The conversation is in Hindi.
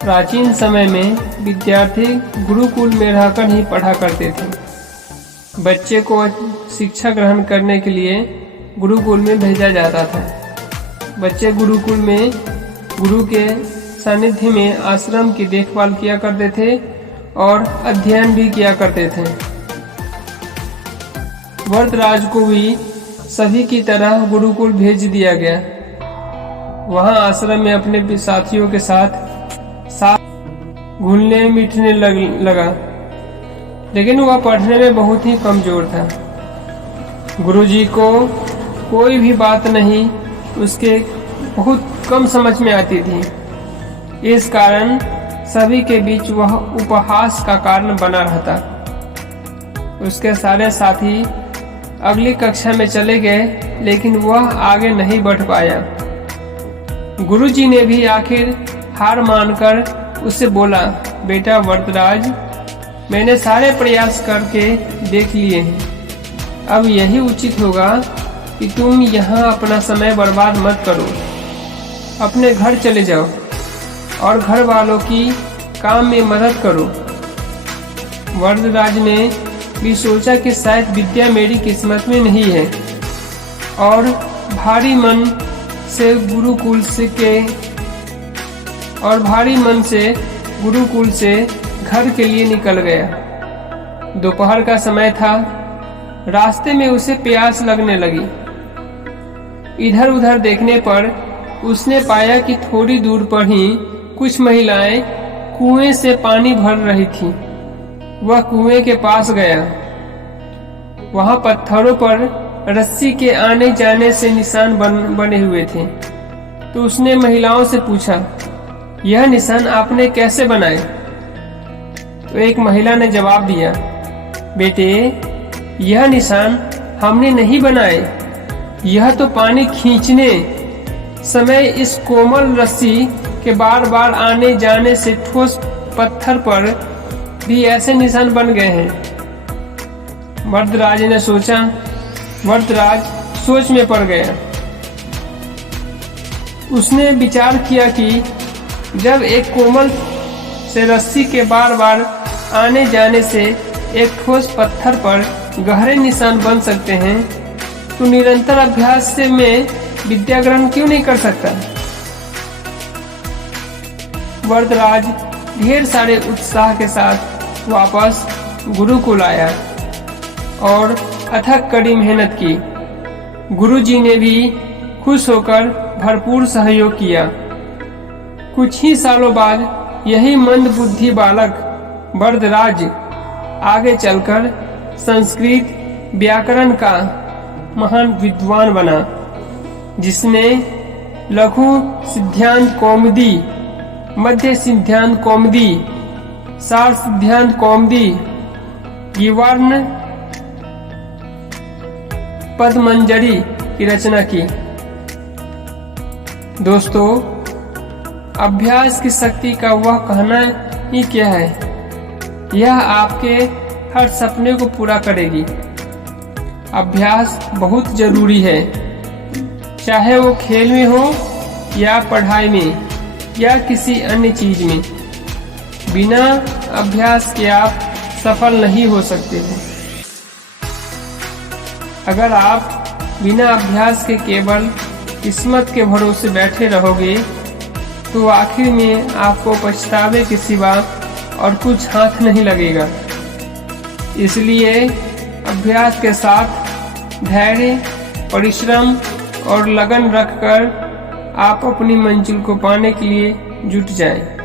प्राचीन समय में विद्यार्थी गुरुकुल में रहकर ही पढ़ा करते थे। बच्चे को शिक्षा ग्रहण करने के लिए गुरुकुल में भेजा जाता था। बच्चे गुरुकुल में गुरु के सानिध्य में आश्रम की देखभाल किया करते थे और अध्ययन भी किया करते थे। वरदराज को भी सभी की तरह गुरुकुल भेज दिया गया। वहां आश्रम में अपने साथियों के साथ घुलने मिटने लगा, लेकिन वह पढ़ने में बहुत ही कमजोर था। गुरुजी को कोई भी बात नहीं उसके बहुत कम समझ में आती थी। इस कारण सभी के बीच वह उपहास का कारण बना रहता। उसके सारे साथी अगली कक्षा में चले गए, लेकिन वह आगे नहीं बढ़ पाया। गुरुजी ने भी आखिर हार मानकर उससे बोला, बेटा वरदराज, मैंने सारे प्रयास करके देख लिए हैं। अब यही उचित होगा कि तुम यहाँ अपना समय बर्बाद मत करो। अपने घर चले जाओ और घर वालों की काम में मदद करो। वरदराज ने भी सोचा कि शायद विद्या मेरी किस्मत में नहीं है, और भारी मन से गुरुकुल से घर के लिए निकल गया। दोपहर का समय था। रास्ते में उसे प्यास लगने लगी। इधर उधर देखने पर उसने पाया कि थोड़ी दूर पर ही कुछ महिलाएं कुएं से पानी भर रही थीं। वह कुएं के पास गया। वहां पत्थरों पर रस्सी के आने जाने से निशान बने हुए थे। तो उसने महिलाओं से पूछा, यह निशान आपने कैसे बनाए? तो एक महिला ने जवाब दिया, बेटे, यह निशान हमने नहीं बनाए। यह तो पानी खींचने समय इस कोमल रस्सी के बार बार आने जाने से ठोस पत्थर पर भी ऐसे निशान बन गए हैं। वरदराज सोच में पड़ गया। उसने विचार किया कि जब एक कोमल से रस्सी के बार बार आने जाने से एक ठोस पत्थर पर गहरे निशान बन सकते हैं, तो निरंतर अभ्यास से मैं विद्या ग्रहण क्यों नहीं कर सकता? वरदराज ढेर सारे उत्साह के साथ वापस गुरुकुल आया और अथक कड़ी मेहनत की। गुरुजी ने भी खुश होकर भरपूर सहयोग किया। कुछ ही सालों बाद यही मंद बुद्धि बालक वरदराज आगे चलकर संस्कृत व्याकरण का महान विद्वान बना, जिसने लघु सिद्धांत कौमुदी, मध्य सिद्धांत कौमुदी, सार सिद्धांत कौमुदी, विवर्ण पदमंजरी की रचना की। दोस्तों, अभ्यास की शक्ति का वह कहना ही क्या है, यह आपके हर सपने को पूरा करेगी। अभ्यास बहुत जरूरी है, चाहे वो खेल में हो या पढ़ाई में या किसी अन्य चीज में। बिना अभ्यास के आप सफल नहीं हो सकते हैं। अगर आप बिना अभ्यास के केवल किस्मत के भरोसे बैठे रहोगे, तो आखिर में आपको पछतावे के सिवा और कुछ हाथ नहीं लगेगा। इसलिए अभ्यास के साथ धैर्य, परिश्रम और लगन रखकर आप अपनी मंजिल को पाने के लिए जुट जाएं।